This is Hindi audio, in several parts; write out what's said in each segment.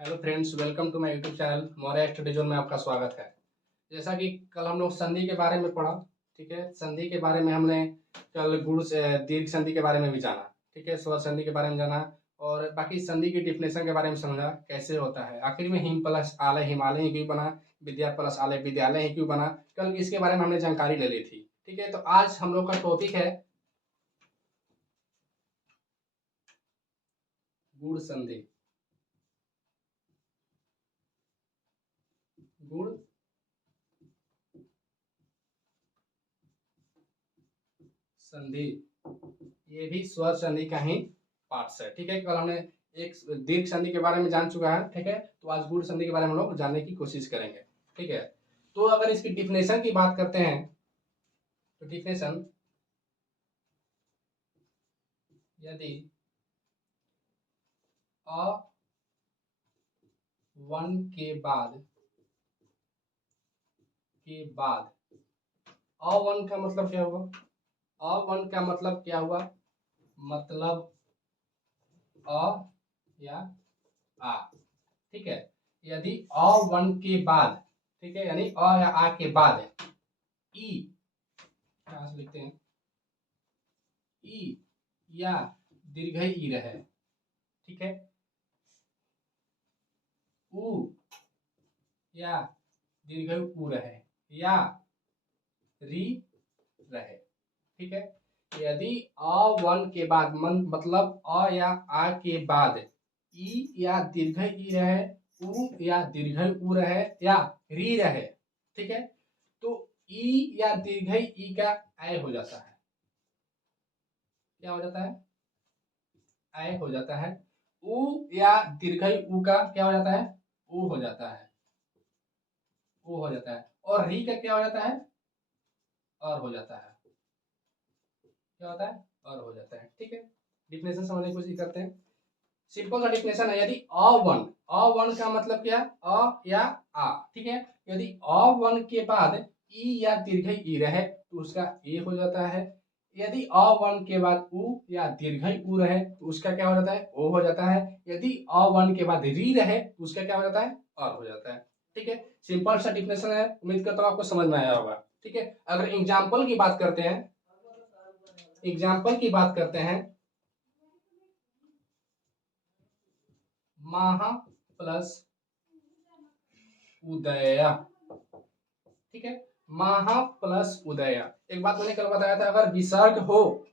Hello friends, welcome to my YouTube channel Maurya study zone में आपका स्वागत है। जैसा कि कल हम लोग संधि के बारे में पढ़ा, ठीक है। संधि के बारे में हमने कल गुण से दीर्घ संधि के बारे में भी जाना, ठीक है। स्वर संधि के बारे में जाना और बाकी संधि की डिफिनेशन के बारे में समझा कैसे होता है। आखिर में हिम प्लस आलय हिमालय ही क्यों बना, विद्या प्लस आलय विद्यालय ही क्यों बना, कल इसके बारे में हमने जानकारी ले ली थी, ठीक है। तो आज हम लोग का टॉपिक है गुण संधि। गुण संधि ये भी स्वर संधि का ही पार्ट्स है, ठीक है। कल हमने एक दीर्घ संधि के बारे में जान चुका है, ठीक है। तो आज गुण संधि के बारे में हम लोग जानने की कोशिश करेंगे, ठीक है। तो अगर इसकी डिफिनेशन की बात करते हैं तो डिफिनेशन, यदि अ वन के बाद अ वन का मतलब क्या हुआ, अ वन का मतलब क्या हुआ, मतलब अ या आ, ठीक है। यदि अ वन के बाद, ठीक है, यानी अ या आ के बाद ई, यहां से लिखते हैं ई या दीर्घ ई रहे, ठीक है। उ या दीर्घ उ रहे या री रहे, ठीक है। यदि अ वन के बाद मतलब अ या आ के बाद ई या दीर्घ ई रहे, उ या दीर्घ उ रहे या री रहे, ठीक है। तो ई या दीर्घ ई का ऐ हो जाता है, क्या हो जाता है, ऐ हो जाता है। उ या दीर्घ उ का क्या हो जाता है, उ हो जाता है, उ हो जाता है। और री का क्या हो जाता है, और हो जाता है, क्या होता है, और हो जाता है, ठीक है। डिफिनेशन समझने की कोशिश करते हैं। सिंपल सा डिफिनेशन है, यदि अ वन का मतलब क्या, अ या आ, ठीक है। यदि अ वन के बाद ई या दीर्घ ई रहे तो उसका ए हो जाता है। यदि अ वन के बाद उ या दीर्घ उ रहे तो उसका क्या हो जाता है, ओ हो जाता है। यदि अ वन के बाद री रहे तो उसका क्या हो जाता है, और हो जाता है, ठीक है। सिंपल सा डिफिनेशन है, उम्मीद करता हूँ आपको समझ में आया होगा, ठीक है। अगर एग्जाम्पल की बात करते हैं, एग्जाम्पल की बात करते हैं, महा प्लस उदया, ठीक है। महा प्लस उदया, एक बात मैंने कल बताया था, अगर विसर्ग हो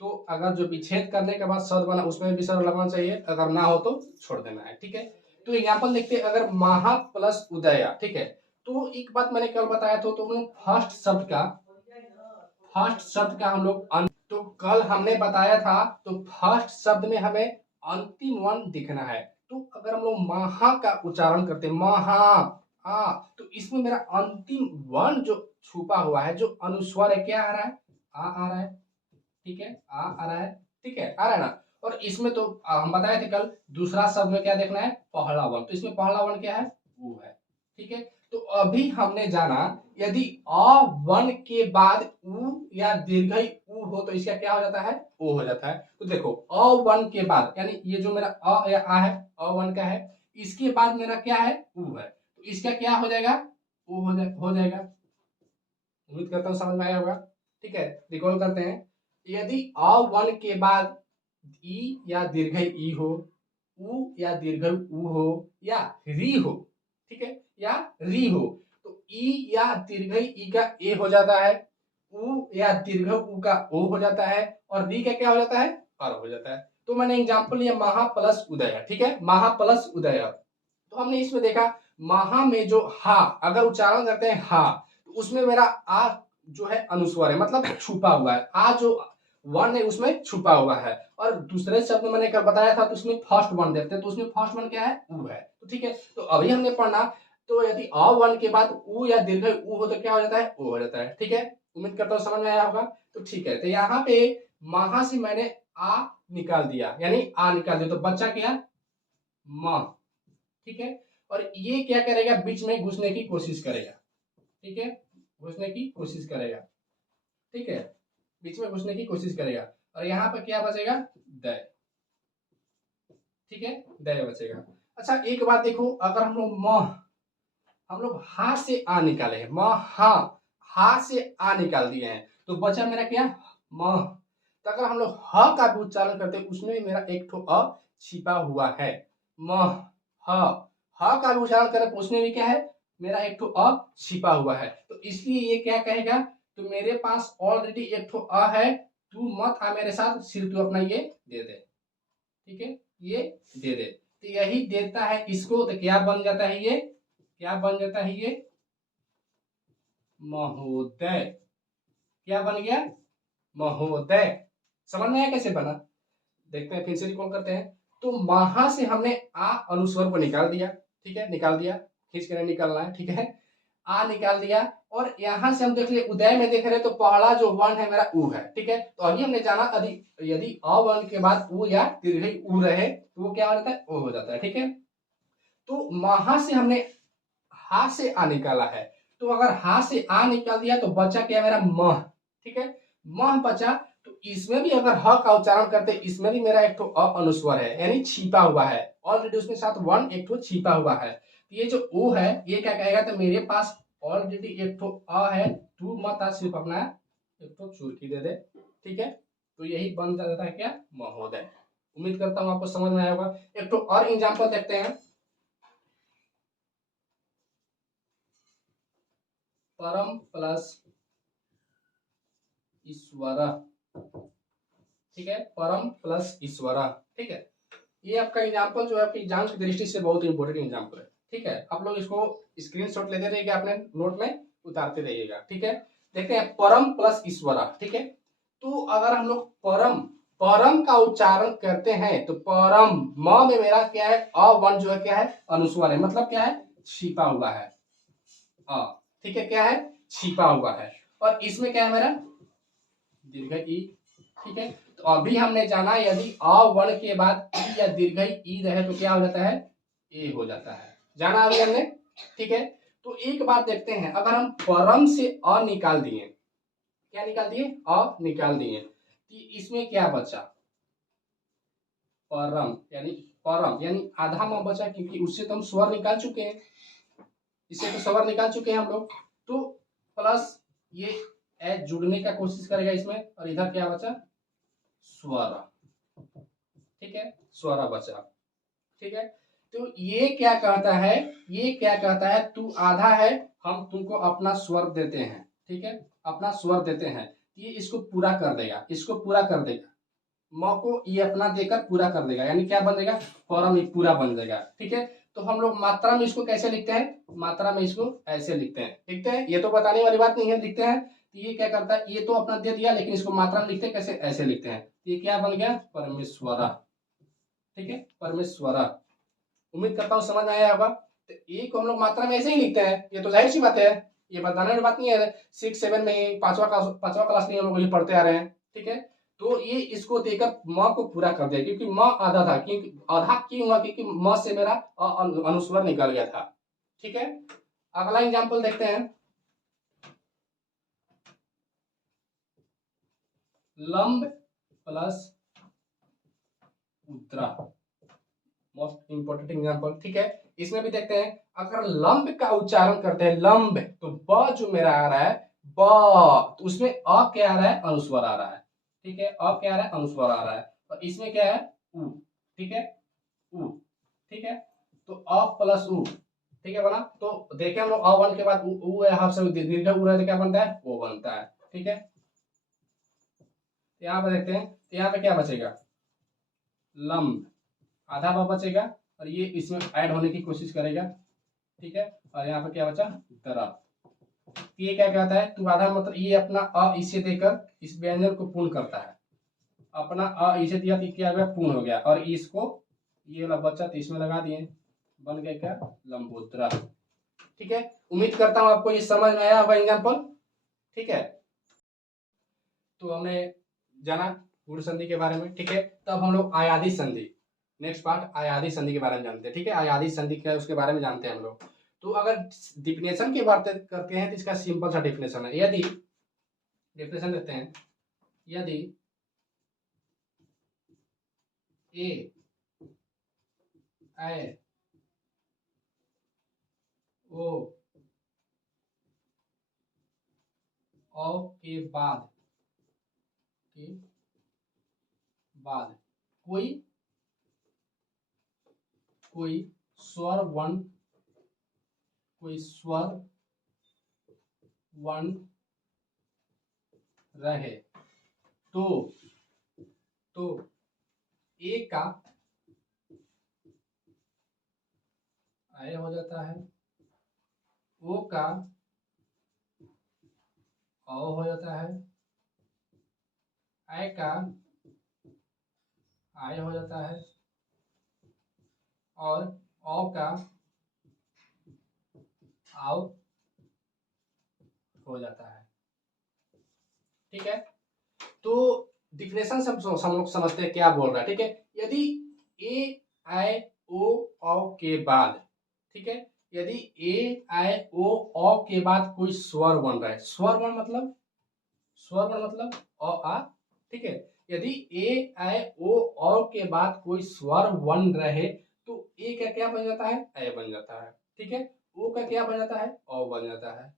तो अगर जो विच्छेद करने के बाद शब्द बना उसमें विसर्ग लगना चाहिए, अगर ना हो तो छोड़ देना है, ठीक है। तो एग्जाम्पल देखते हैं, अगर महा प्लस उदया, ठीक है। तो एक बात मैंने कल बताया था, तो फर्स्ट शब्द का हम लोग तो कल हमने बताया था, तो फर्स्ट शब्द में हमें अंतिम वन दिखना है। तो अगर हम लोग महा का उच्चारण करते हैं, महा आ, तो इसमें मेरा अंतिम वन जो छुपा हुआ है, जो अनुस्वर है, क्या आ रहा है, आ रहा है, ठीक है। आ रहा है, ठीक है, आ रहा है ना। और इसमें तो हम बताए थे कल, दूसरा शब्द में क्या देखना है, पहला वन, तो इसमें पहला वन क्या है, वो है, ठीक है। तो अभी हमने जाना, यदि अ वन के बाद उ या दीर्घ उ हो तो इसका क्या हो जाता है, ओ हो जाता है। तो देखो अ वन के बाद, यानी ये जो मेरा अ या आ है, अ वन का है, इसके बाद मेरा क्या है, उ है, तो इसका क्या हो जाएगा, ओ हो जाएगा। उम्मीद करता हूँ समझ में आया होगा, ठीक है। रिकॉल करते हैं, यदि अ वन के बाद ई या दीर्घ ई हो, उ या दीर्घ उ हो या री हो, ठीक है, या री हो, तो ई या दीर्घ ई का ए हो जाता है, उ या दीर्घ उ का ओ हो जाता है, और री का क्या हो जाता है, और हो जाता है। तो मैंने एग्जांपल लिया महा प्लस उदय, ठीक है, महा प्लस उदय। तो हमने इसमें देखा, महा में जो हा अगर उच्चारण करते हैं हा, तो उसमें मेरा आ जो है अनुस्वर है, मतलब छुपा हुआ है, आ जो वन है उसमें छुपा हुआ है। और दूसरे शब्द में मैंने बताया था, तो उसमें फर्स्ट वन देखते हैं, तो उसमें फर्स्ट वन क्या है, उ है, तो ठीक है। तो अभी हमने पढ़ना, तो यदि अ वन के बाद उ या दीर्घ उ हो तो क्या हो जाता है, ओ हो जाता है, ठीक है। उम्मीद करता हूँ समझ में आया होगा। तो ठीक है, तो यहाँ पे महा से मैंने आ निकाल दिया, यानी आ निकाल दिया, तो बच्चा क्या, म, ठीक है। और ये क्या करेगा, बीच में घुसने की कोशिश करेगा, ठीक है, घुसने की कोशिश करेगा, ठीक है, बीच में घुसने की कोशिश करेगा। और यहाँ पर क्या बचेगा, दय, ठीक है, दय बचेगा। अच्छा एक बात देखो, अगर हम लोग हा से आ निकाले हैं, म हा, हा से आ निकाल दिए हैं, तो बचा मेरा क्या, म। तो अगर हम लोग ह का भी उच्चारण करते हैं, उसमें भी मेरा एक ठो अ छिपा हुआ है, म ह। ह का भी उच्चारण करें तो उसमें भी क्या है, मेरा एक ठो अ छिपा हुआ है। तो इसलिए ये क्या कहेगा, तो मेरे पास ऑलरेडी एक ठो अ है, तू मत आ मेरे साथ, सिर्फ तू अपना ये दे दे, ठीक है, ये दे दे। तो यही देता है इसको, तो क्या बन जाता है ये, क्या बन जाता है ये, महोदय। क्या बन गया, महोदय। समझ में आया कैसे बना, देखते हैं फिर से रिकॉल करते हैं। तो वहां से हमने आ अनुस्वर को निकाल दिया, ठीक है, निकाल दिया, खींच कर निकालना है, ठीक है, आ निकाल दिया। और यहां से हम देख लिए उदय में देख रहे तो पहला जो वर्ण है मेरा उ है, ठीक है। तो अभी हमने जाना यदि यदि अ वर्ण के बाद उ या दीर्घ उ रहे तो वो क्या हो जाता है, ओ हो जाता है, ठीक है। तो वहां से हमने हा से आ निकाला है, तो अगर हा से आ निकाल दिया तो बचा क्या मेरा मह, ठीक है, मह बचा। तो इसमें भी अगर ह का उच्चारण करते, इसमें भी मेरा एक तो अ अनुस्वर है, यानी छिपा हुआ है, ऑलरेडी उसमें साथ वन एक तो छिपा हुआ है। तो ये जो ओ है ये क्या कहेगा, तो मेरे पास ऑलरेडी एक तो अ है, तू मत आ, सिर्फ अपना एक तो चुरकी दे दे, ठीक है। तो यही बन जाता है क्या, महोदय। उम्मीद करता हूँ आपको समझ में आया होगा। एक तो और एग्जाम्पल देखते हैं, परम प्लस ईश्वर, ठीक है, परम प्लस ईश्वर, ठीक है। ये आपका एग्जाम्पल जो है आपके एग्जाम की दृष्टि से बहुत इंपॉर्टेंट एग्जाम्पल है, ठीक है। आप लोग इसको स्क्रीनशॉट लेते रहिएगा, अपने नोट में उतारते रहिएगा, ठीक है। देखते हैं परम प्लस ईश्वर, ठीक है। तो अगर हम लोग परम, परम का उच्चारण करते हैं तो परम म में मेरा क्या है, अ वन जो है क्या है, अनुस्वर है, मतलब क्या है, छिपा हुआ है, अ, ठीक है, क्या है, छिपा हुआ है। और इसमें क्या है मेरा दीर्घ ई, ठीक है। तो अभी हमने जाना यदि अ वर्ण के बाद ई या दीर्घ ई रहे तो क्या हो जाता है, ए हो जाता है, जाना अभी हमने, ठीक है। तो एक बात देखते हैं, अगर हम परम से अ निकाल दिए, क्या निकाल दिए, अ निकाल दिए, तो इसमें क्या बचा, परम, यानी परम यानी आधा म बचा, क्योंकि उससे तो हम स्वर निकाल चुके हैं, इससे तो स्वर निकाल चुके हैं हम लोग। तो प्लस ये ए जुड़ने का कोशिश करेगा इसमें, और इधर क्या बचा, स्वर, ठीक है, स्वर बचा, ठीक है। तो ये क्या कहता है, ये क्या कहता है, तू आधा है, हम तुमको अपना स्वर देते हैं, ठीक है, अपना स्वर देते हैं, ये इसको पूरा कर देगा, इसको पूरा कर देगा, म को ये अपना देकर पूरा कर देगा, यानी क्या बन जाएगा, फॉर्म ये पूरा बन जाएगा, ठीक है। तो हम लोग मात्रा में इसको कैसे लिखते हैं, मात्रा में इसको ऐसे लिखते हैं, लिखते हैं, ये तो बताने वाली बात नहीं है, लिखते हैं। तो ये क्या करता है, ये तो अपना दे दिया, लेकिन इसको मात्रा में लिखते हैं कैसे, ऐसे लिखते हैं, तो ये क्या बन गया, परमेश्वरा, ठीक है, परमेश्वरा। उम्मीद करता हूँ समझ में आया होगा। तो ए को हम लोग मात्रा में ऐसे ही लिखते हैं, ये तो जाहिर सी बात है, ये बताने वाली बात नहीं है, 6 7 में पांचवा क्लास में हम लोग ये पढ़ते आ रहे हैं, ठीक है। तो ये इसको देकर म को पूरा कर दिया, क्योंकि म आधा था, क्योंकि आधा क्यों हुआ, क्योंकि म से मेरा अनुस्वर निकल गया था, ठीक है। अगला एग्जाम्पल देखते हैं, लंब प्लस उद्रा, मोस्ट इंपोर्टेंट एग्जाम्पल, ठीक है। इसमें भी देखते हैं, अगर लंब का उच्चारण करते हैं, लंब, तो ब जो मेरा आ रहा है, ब, तो उसमें अ क्या आ रहा है, अनुस्वर आ रहा है, ठीक है, अ क्या आ रहा है, अनुस्वर आ रहा है। और इसमें क्या है, उ, ठीक है, उ, ठीक है। तो अ प्लस उ, ठीक है बना। तो देखें हम लोग अ वन के बाद उ है, हाफ से दीर्घ उ रहे तो क्या बनता है, ओ बनता है, ठीक है। यहाँ पे देखते हैं, तो यहाँ पे क्या बचेगा, लंब, आधा ब बचेगा, और ये इसमें ऐड होने की कोशिश करेगा, ठीक है। और यहाँ पे क्या बचा, दरा। ये क्या कहता है, तू आधा मतलब ये अपना अ इसे देकर इस व्यंजन को पूर्ण करता है, अपना अ इसे दिया तो क्या हो गया, पूर्ण हो गया, और इसको ये वाला बचा तो इसमें लगा दिए, बन गया क्या, लंबोदरा, ठीक है। उम्मीद करता हूँ आपको ये समझ में आया होगा एग्जाम्पल, ठीक है। तो हमने जाना गुण संधि के बारे में, ठीक है। तब हम लोग आयादी संधि, नेक्स्ट पार्ट आयादी संधि के बारे में जानते हैं, ठीक है। आयादी संधि क्या है उसके बारे में जानते हैं हम लोग। तो अगर डिफिनेशन की बात करते हैं तो इसका सिंपल सा डिफिनेशन है, यदि डिफिनेशन देते हैं, यदि ए, ए ओ औ के बाद कोई कोई स्वर वर्ण कोई स्वर वर्ण रहे तो ए का आय हो जाता है, ओ का औ हो जाता है, आय का आय हो जाता है और औ का आव हो जाता है। ठीक है, तो डिफिनेशन से हम लोग समझते हैं क्या बोल रहा है। ठीक है, यदि ए आई ओ औ के बाद, ठीक है, यदि ए आई ओ औ के बाद कोई स्वर बन रहा है, स्वर वर्ण मतलब अ आ, ठीक है, यदि ए आई ओ औ के बाद कोई स्वर बन रहे तो ए का क्या बन जाता है, ए बन जाता है। ठीक है, ओ का क्या बन जाता है, औ बन जाता है,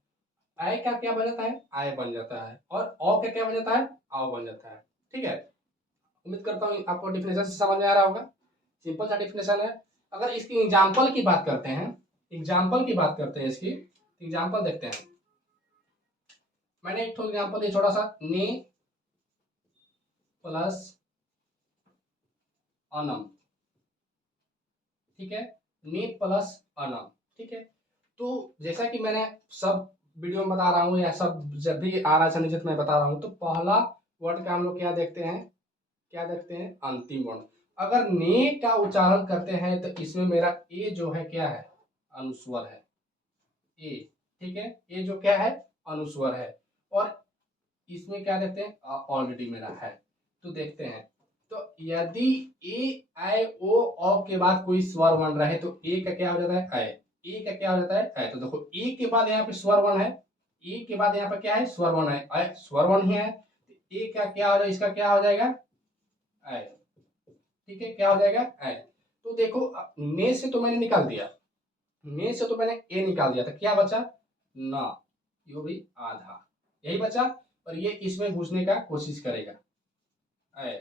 आय का क्या बन जाता है, आय बन जाता है और औ का क्या बन जाता है, आव बन जाता है। ठीक है, उम्मीद करता हूँ आपको डिफिनेशन से समझ में आ रहा होगा। सिंपल सा डिफिनेशन है। अगर इसकी एग्जांपल की बात करते हैं, इसकी एग्जांपल देखते हैं। मैंने एक एग्जांपल दिया छोटा सा, ने प्लस अनम। ठीक है, ने प्लस अनम। ठीक है, तो जैसा कि मैंने सब वीडियो में बता रहा हूँ या सब जब भी आ रहा है संयोजित मैं बता रहा हूँ, तो पहला वर्ड का हम लोग क्या देखते हैं, अंतिम वर्ण। अगर ने का उच्चारण करते हैं तो इसमें मेरा ए जो है क्या है, अनुस्वर है, ए। ठीक है, ए जो क्या है, अनुस्वर है और इसमें क्या देखते हैं, ऑलरेडी मेरा है। तो देखते हैं, तो यदि ए आई ओ औ के बाद कोई स्वर वर्ण रहे तो ए का क्या हो जाता है, ऐ। ए का क्या हो जाता है, ऐ। तो देखो ए के बाद यहाँ पे स्वर वर्ण है, ए के बाद यहाँ पे क्या है, स्वर वर्ण है, ऐ स्वर वर्ण ही है, तो ए का क्या हो जाएगा, इसका क्या हो जाएगा, ऐ। ठीक है, क्या हो जाएगा, ऐ। तो देखो ने से तो मैंने निकाल दिया, ने से तो मैंने ए निकाल दिया, तो क्या बचा, ना, यो भी आधा, यही बचा। और ये इसमें घुसने का कोशिश करेगा, ऐ,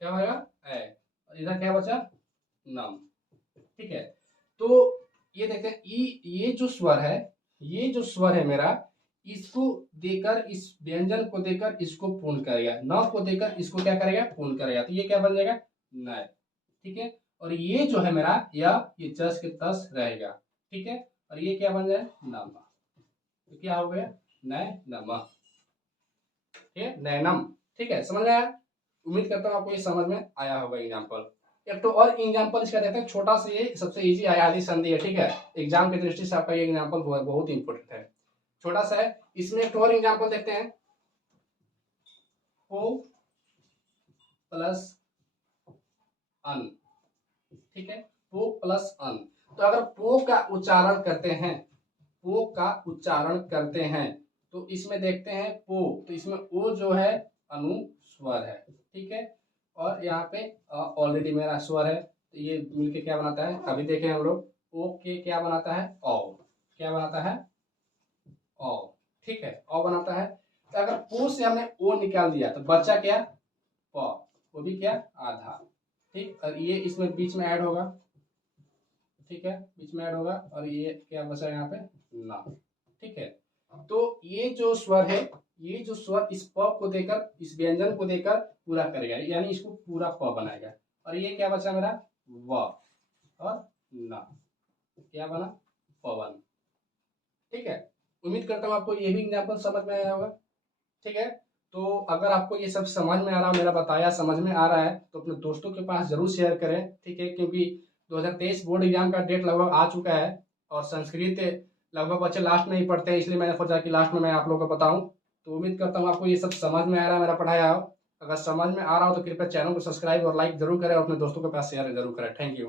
क्या होगा, ऐ, और इधर क्या बचा, नम। ठीक है, तो ये देखते हैं, ये जो स्वर है मेरा, इसको देकर, इस व्यंजन को देकर इसको पूर्ण करेगा, न को देकर इसको क्या करेगा, पूर्ण करेगा, तो ये क्या बन जाएगा, नय। ठीक है, और ये जो है मेरा ये जस के तस रहेगा। ठीक है, और ये क्या बन जाए, नमा। तो क्या हो गया, नय नमा। ठीक है, नैनम। ठीक है, समझ में आया। उम्मीद करता हूँ आपको ये समझ में आया होगा एग्जाम्पल। एक तो और एग्जाम्पल इसका देते हैं, छोटा सा, ये सबसे इजी आयादी संधि है। ठीक है, एग्जाम की दृष्टि से आपका ये एग्जाम्पल बहुत इंपॉर्टेंट है, छोटा सा है। इसमें एक और एग्जाम्पल देखते हैं, ओ प्लस अन। ठीक है, पो प्लस अन। तो अगर पो का उच्चारण करते हैं, तो इसमें देखते हैं पो, तो इसमें ओ जो है अनुस्वर है। ठीक है, और यहाँ पे ऑलरेडी मेरा स्वर है, तो ये मिलके क्या बनाता है, अभी देखें हम लोग, ओ के क्या बनाता है, औ। क्या बनाता है, औ। ठीक है, औ बनाता है। तो अगर पो से हमने ओ निकाल दिया तो बच्चा क्या, प, वो भी क्या, आधा। ठीक, और ये इसमें बीच में ऐड होगा। ठीक है, बीच में ऐड होगा और ये क्या बचा यहाँ पे, ना। ठीक है, तो ये जो स्वर है, इस प को देकर, इस व्यंजन को देकर पूरा करेगा, यानी इसको पूरा प बनाएगा। और ये क्या बचा मेरा, व और ना, क्या बना, पवन। ठीक है, उम्मीद करता हूँ आपको ये भी एग्जाम्पल समझ में आया होगा। ठीक है, तो अगर आपको ये सब समझ में आ रहा, मेरा बताया समझ में आ रहा है, तो अपने दोस्तों के पास जरूर शेयर करें। ठीक है, क्योंकि 2023 बोर्ड एग्जाम का डेट लगभग आ चुका है और संस्कृत लगभग बच्चे लास्ट में ही पढ़ते हैं, इसलिए मैंने सोचा कि लास्ट में मैं आप लोगों को बताऊं। तो उम्मीद करता हूं आपको ये सब समझ में आ रहा है, मेरा पढ़ाया हो। अगर समझ में आ रहा हो तो कृपया चैनल को सब्सक्राइब और लाइक जरूर करें और अपने दोस्तों के पास शेयर जरूर करें। Thank you.